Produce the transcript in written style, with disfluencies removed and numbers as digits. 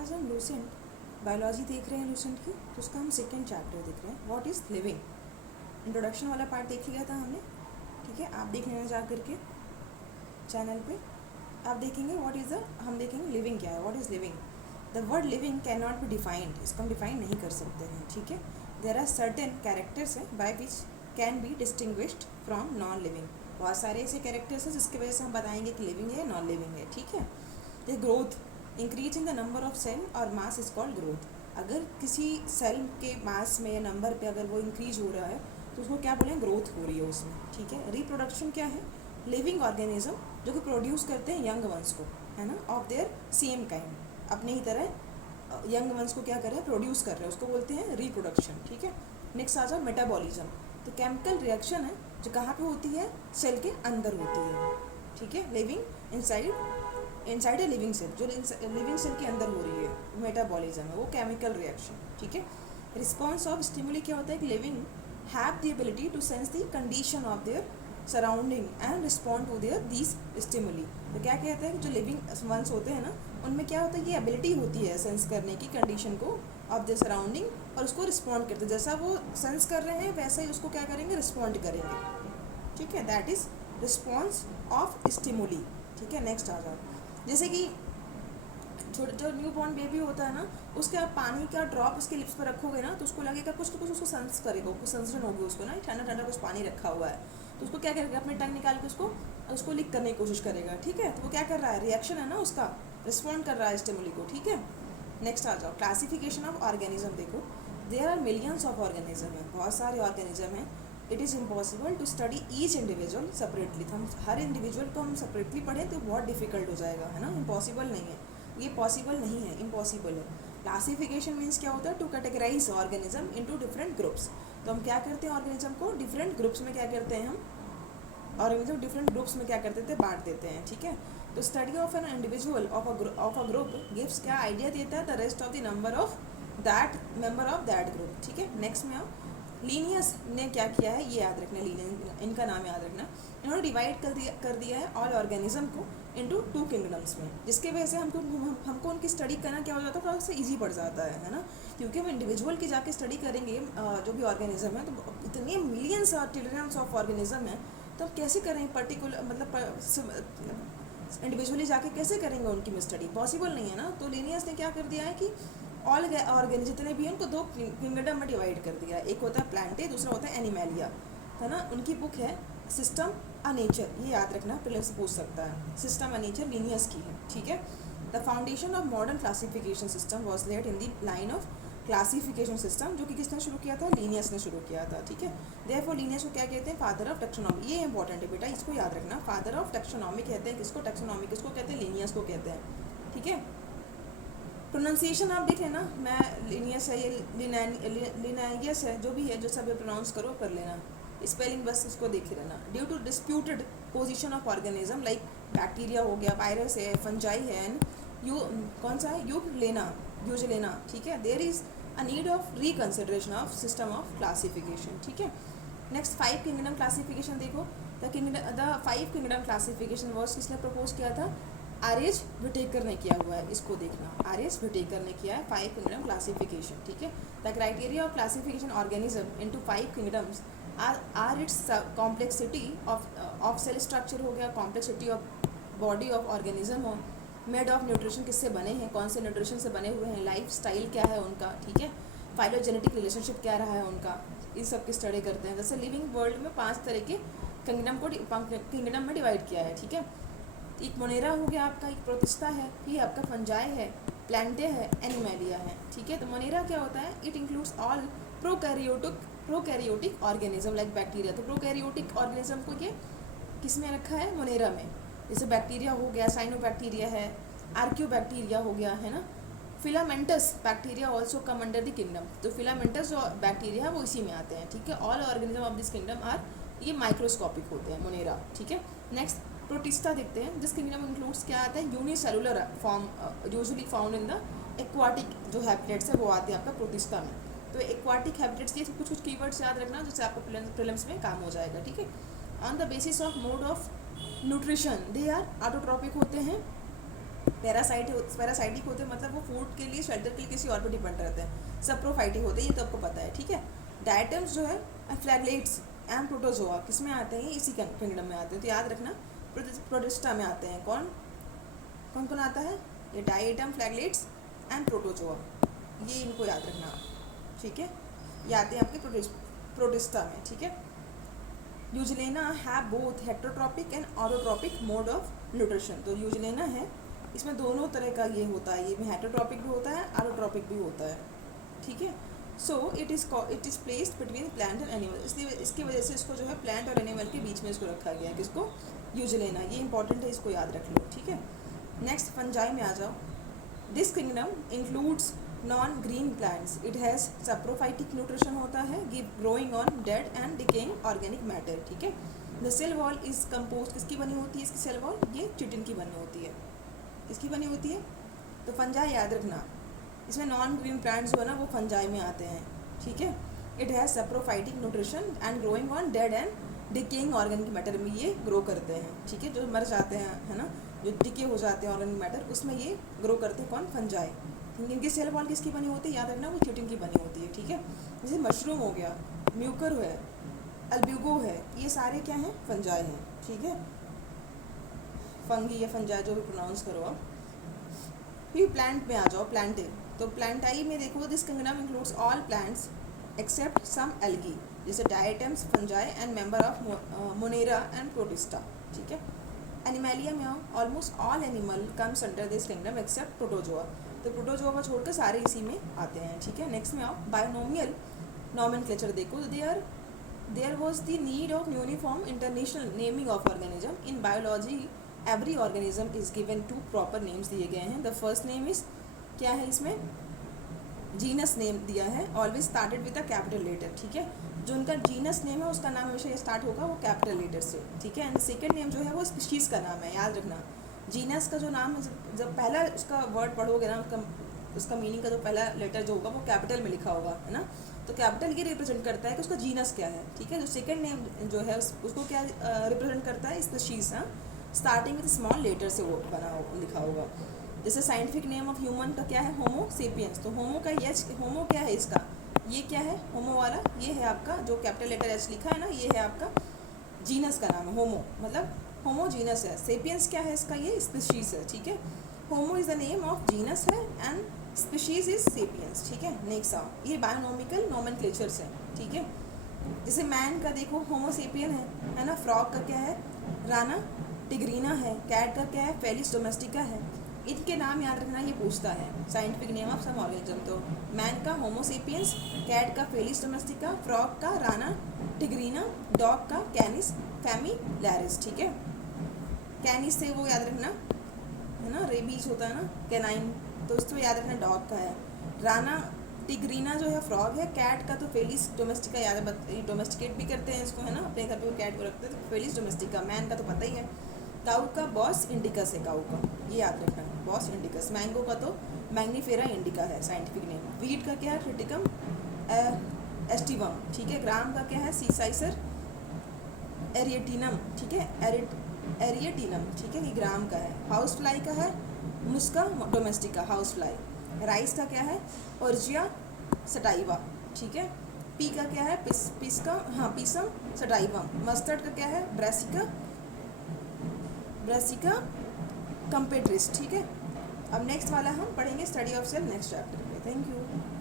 आज हम Lucent biology देख रहे हैं लूसेंट की, तो उसका हम सेकेंड चैप्टर देख रहे हैं, व्हाट इज़ लिविंग। इंट्रोडक्शन वाला पार्ट देख लिया था हमने, ठीक है। आप देख लेना जा करके चैनल पे, आप देखेंगे व्हाट इज़ द, हम देखेंगे लिविंग क्या है, what is living. The word living can not be defined, इसको हम डिफाइन नहीं कर सकते हैं, ठीक है। देयर आर सर्टेन कैरेक्टर्स हैं by which can be distinguished from non living. बहुत सारे ऐसे कैरेक्टर्स हैं जिसकी वजह से हम बताएंगे कि लिविंग है नॉन लिविंग है, ठीक है। The growth, increase in the number of cell और मास इज कॉल्ड ग्रोथ। अगर किसी सेल के मास में या नंबर पे अगर वो इंक्रीज हो रहा है तो उसको क्या बोलें, ग्रोथ हो रही है उसमें, ठीक है। रिप्रोडक्शन क्या है, लिविंग ऑर्गेनिज्म जो कि प्रोड्यूस करते हैं यंग वंस को, है ना, ऑफ देयर सेम काइंड, अपने ही तरह यंग वंस को क्या कर रहे हैं, प्रोड्यूस कर रहे हैं, उसको बोलते हैं रिप्रोडक्शन, ठीक है। नेक्स्ट आ जाओ मेटाबॉलिज्म। तो केमिकल रिएक्शन है जो कहाँ पे होती है, सेल के अंदर होती है, ठीक है। Living inside a living cell, जो लिविंग सेल के अंदर हो रही है मेटाबॉलिज्म है वो केमिकल रिएक्शन, ठीक है। रिस्पॉन्स ऑफ स्टिमुली क्या होता है कि living have the ability to sense the condition of their surrounding and respond to their these stimuli. तो क्या कहते हैं कि जो लिविंग वंस होते हैं ना, उनमें क्या होता है, ये एबिलिटी होती है सेंस करने की कंडीशन को ऑफ देयर सराउंडिंग, और उसको रिस्पॉन्ड करते हैं, जैसा वो सेंस कर रहे हैं वैसा ही उसको क्या करेंगे, रिस्पॉन्ड करेंगे, ठीक है। That is response of stimuli, ठीक है। नेक्स्ट आ जाओ, जैसे कि छोटे जो न्यू बॉर्न बेबी होता है ना, उसके आप पानी का ड्रॉप उसके लिप्स पर रखोगे ना, तो उसको लगेगा कुछ तो कुछ उसको सेंस करेगा, कुछ सेंसेशन होगी उसको ना, ठंडा ठंडा कुछ पानी रखा हुआ है, तो उसको क्या करेगा, अपनी टंग निकाल के उसको लिक करने की कोशिश करेगा, ठीक है। तो वो क्या कर रहा है, रिएक्शन है ना उसका, रिस्पॉन्ड कर रहा है स्टिमुली को, ठीक है। नेक्स्ट आ जाओ, क्लासिफिकेशन ऑफ ऑर्गेनिज्म। देखो there are millions of organism है, बहुत सारे ऑर्गेनिज्म हैं। It is impossible to study each individual separately. हम हर इंडिविजुअल को हम सेपरेटली पढ़ें तो बहुत डिफिकल्ट हो जाएगा, है ना, इम्पॉसिबल नहीं है, ये पॉसिबल नहीं है, इम्पॉसिबल है। क्लासिफिकेशन मीन्स क्या होता है, to categorize organism into different groups. तो हम क्या करते हैं, ऑर्गेनिज्म को डिफरेंट ग्रुप्स में क्या करते हैं, हम ऑर्गेनिज्म डिफरेंट ग्रुप्स में क्या करते थे, बांट देते हैं, ठीक है। तो study of an individual of a group gives क्या आइडिया देता है, the rest of the number of that member of that group, ठीक है। नेक्स्ट में आओ, लीनियस ने क्या किया है, ये याद रखना, लीनियस इनका नाम याद रखना। इन्होंने डिवाइड कर दिया है ऑल ऑर्गेनिज्म को इनटू 2 किंगडम्स में, जिसके वजह से हमको उनकी स्टडी करना क्या हो जाता है, थोड़ा सा ईजी पड़ जाता है ना, क्योंकि हम इंडिविजुअल की जाके स्टडी करेंगे जो भी ऑर्गेनिज्म है, तो इतने मिलियंस और ट्रिलियंस ऑफ ऑर्गेनिज्म है, तो हम कैसे करें पर्टिकुलर, मतलब इंडिविजुअली जाके कैसे करेंगे उनकी स्टडी, पॉसिबल नहीं है ना। तो लीनियस ने क्या कर दिया है कि ऑल ऑर्गेनिज्म जितने भी हैं उनको 2 किंगडम में डिवाइड कर दिया है, एक होता है प्लांटे, दूसरा होता है एनिमेलिया, है ना। उनकी बुक है सिस्टम अ नेचर, ये याद रखना, प्रीलिम्स से पूछ सकता है, सिस्टम अ नेचर लीनियस की है, ठीक है। The foundation of modern classification system was laid in the line of classification system, जो कि किसने शुरू किया था, लीनियस ने शुरू किया था, ठीक है। देयरफॉर लीनियस को क्या कहते हैं, फादर ऑफ टैक्सोनॉमी, ये इंपॉर्टेंट है बेटा, इसको याद रखना, फादर ऑफ टैक्सोनॉमी कहते हैं किसको, टैक्सोनॉमी किसको कहते हैं, लीनियस को कहते हैं, ठीक है। प्रोनाउंसिएशन आप देख लेना, मैं लीनियस है, ये लिनाइयस है, जो भी है, जो सब प्रोनाउंस करो कर लेना, स्पेलिंग बस उसको देखे रहना। Due to disputed position of organism like bacteria हो गया, वायरस है, फंजाई है, यू कौन सा है, यूज लेना, ठीक है। There is a need of reconsideration of system of classification, ठीक है। नेक्स्ट 5 किंगडम क्लासिफिकेशन देखो, द 5 किंगडम क्लासिफिकेशन वॉज किसने प्रपोज किया था, आर.एच. व्हिटेकर ने किया हुआ है, इसको देखना, आर.एच. व्हिटेकर ने किया है 5 किंगडम क्लासिफिकेशन, ठीक है। The criteria of classification organism into 5 kingdoms are its complexity of cell structure हो गया, complexity of body of organism हो, मेड ऑफ न्यूट्रिशन किससे बने हैं, कौन से न्यूट्रिशन से बने हुए हैं, लाइफ स्टाइल क्या है उनका, ठीक है, फाइलोजेनेटिक रिलेशनशिप क्या रहा है उनका, इस सब की स्टडी करते हैं। जैसे लिविंग वर्ल्ड में 5 तरह के किंगडम में डिवाइड किया है, ठीक है। एक मोनेरा हो गया आपका, एक प्रोटिस्टा है, ये आपका फंजाई है, प्लांटे है, एनिमेलिया है, ठीक है। तो मोनेरा क्या होता है, it includes all prokaryotic organism like bacteria. तो प्रोकैरियोटिक ऑर्गेनिज्म को ये किस में रखा है, मोनेरा में, जैसे बैक्टीरिया हो गया, साइनोबैक्टीरिया है, आर्क्योबैक्टीरिया हो गया, है ना। Filamentous bacteria also come under the kingdom, तो फिलामेंटस जो बैक्टीरिया है वो इसी में आते हैं, ठीक है। All organism of this kingdom are, ये माइक्रोस्कोपिक होते हैं, मोनेरा, ठीक है। नेक्स्ट प्रोटिस्टा देखते हैं, दिस किंगडम इंक्लूड्स क्या आता है, unicellular form usually found in the aquatic जो हैबिटेट्स है वो आते हैं आपका प्रोटिस्टा में। तो एक्वाटिक हैबिटेट्स, ये कुछ कीवर्ड्स याद रखना जिससे आपको प्रीलिम्स में काम हो जाएगा, ठीक है। On the basis of mode of nutrition they are autotrophic होते हैं, पैरासाइटिक होते हैं मतलब वो फूड के लिए, शेल्टर के लिए किसी और पर डिपेंड रहते हैं। सप्रोफाइटिक होते हैं, ये तो आपको पता है, ठीक है। डायटम्स जो है फ्लैगलेट्स एंड प्रोटोजोआ किस में आते हैं, इसी किंगडम में आते हैं, तो याद रखना प्रोटिस्टा में आते हैं। कौन कौन कौन आता है, ये डायटम, फ्लैगलेट्स एंड प्रोटोजोआ, ये इनको याद रखना, ठीक है। ये आते हैं आपके प्रोटिस्टा में, ठीक है। Euglena have both heterotrophic and autotrophic mode of nutrition. तो यूजलेना है, इसमें दोनों तरह का ये होता है, ये भी हेट्रोट्रॉपिक भी होता है, ऑटोट्रॉपिक भी होता है, ठीक है। So it is placed between plant and animal, इसलिए इसकी वजह से इसको जो है प्लांट और एनिमल के बीच में इसको रखा गया है, किसको, यूजलेना। ये इंपॉर्टेंट है, इसको याद रख लो, ठीक है। नेक्स्ट फंजाई में आ जाओ। This kingdom includes non green plants, it has saprophytic nutrition होता है, give growing on dead and decaying organic matter, ठीक है। The cell wall is composed, किसकी बनी होती है इसकी सेल वॉल, ये चिटिन की बनी होती है, किसकी बनी होती है। तो फंजाई याद रखना, इसमें नॉन ग्रीन प्लांट्स जो है ना वो फंजाई में आते हैं, ठीक है। It has saprophytic nutrition and growing on dead and decaying organic matter में ये ग्रो करते हैं, ठीक है। जो मर जाते हैं, है ना, जो डिके हो जाते हैं ऑर्गेनिक मैटर, उसमें ये ग्रो करते हैं, कौन, फंजाई। इनकी सेल वॉल किसकी बनी होती है, याद रखना वो चिटिन की बनी होती है, ठीक है। जैसे मशरूम हो गया, म्यूकर है, अल्ब्यूगो है, ये सारे क्या हैं, फंजाई हैं, ठीक है। फंगी या फंजाई जो भी प्रोनाउंस करो आप। फिर प्लांट में आ जाओ, प्लांटे। तो प्लांटाई में देखो, this kingdom includes all plants except some algae, जैसे diatoms, fungi and member of Monera and Protista, ठीक है। एनिमेलिया में आओ, almost all animal comes under this kingdom except protozoa, तो प्रोटोजोआ को छोड़कर सारे इसी में आते हैं, ठीक है। नेक्स्ट में आओ, बायोनोमियल नॉमेनक्लेचर देखो। There was the need of uniform international naming of organism. In biology every organism is given to proper names दिए गए हैं। द फर्स्ट नेम इज, क्या है इसमें, जीनस नेम दिया है, always started with a capital letter, ठीक है। जो उनका जीनस नेम है उसका नाम हमेशा स्टार्ट होगा वो कैपिटल लेटर से, ठीक है। एंड सेकंड नेम जो है वो स्पीशीज़ का नाम है, याद रखना। जीनस का जो नाम है, जब पहला उसका वर्ड पढ़ोगे ना, उसका मीनिंग का जो पहला लेटर जो होगा वो कैपिटल में लिखा होगा, है ना। तो कैपिटल ये रिप्रेजेंट करता है कि उसका जीनस क्या है, ठीक है। जो सेकंड नेम जो है उसको क्या रिप्रेजेंट करता है, स्पीशीज़, हाँ, स्टार्टिंग विद स्मॉल लेटर से वो लिखा होगा। जैसे साइंटिफिक नेम ऑफ ह्यूमन का क्या है, होमो सेपियंस। तो होमो का एच, होमो क्या है इसका, ये क्या है, होमो वाला, ये है आपका जो कैपिटल लेटर एच लिखा है ना, ये है आपका जीनस का नाम है, होमो मतलब होमो जीनस है। सेपियंस क्या है इसका, ये स्पीशीज़ है, ठीक है। Homo is the name of genus है एंड स्पीशीज़ इज सेपियंस, ठीक है। नेक्स्ट आओ, ये बायोनोमिकल नोमेनक्लेचर्स हैं, ठीक है। जैसे मैन का देखो होमो सेपियन है ना। फ्रॉग का क्या है, राना टिग्रीना है। कैट का क्या है, फेलिस डोमेस्टिका है। इनके नाम याद रखना, ये पूछता है scientific name of some organism. तो मैन का होमो सेपियंस, कैट का फेलिस डोमेस्टिका, फ्रॉग का राना टिग्रीना, डॉग का कैनिस फैमिलैरिस, ठीक है। कैनिस से वो याद रखना, है ना, रेबीज होता है ना, कैनाइन, तो उसको याद रखना डॉग का है। राना टिग्रीना जो है फ्रॉग है। कैट का तो फेलिस डोमेस्टिका, याद है, डोमेस्टिकेट भी करते हैं इसको, है ना, अपने घर पे कैट को रखते हैं, तो फेलिस डोमेस्टिका। मैन का तो पता ही है। काऊ का बॉस इंडिकस है, काऊ का ये याद रखना, बॉस इंडिकस। मैंगो का तो मैग्नीफेरा इंडिका है साइंटिफिक नेम। वीट का क्या है, ट्रिटिकम एस्टिवम, ठीक है। ग्राम का क्या है, सीसाइसर एरिएटिनम, ठीक है, एरिएटिनम, ठीक है, ये ग्राम का है। हाउस फ्लाई का है मुस्का डोमेस्टिका, हाउस फ्लाई। राइस का क्या है, ओर्जिया सटाइवा, ठीक है। पी का क्या है, पीसम सटाइवम। मस्टर्ड का क्या है, ब्रासिका कंपेट्रिस, ठीक है। अब नेक्स्ट वाला हम पढ़ेंगे study of cell next chapter में। Thank you.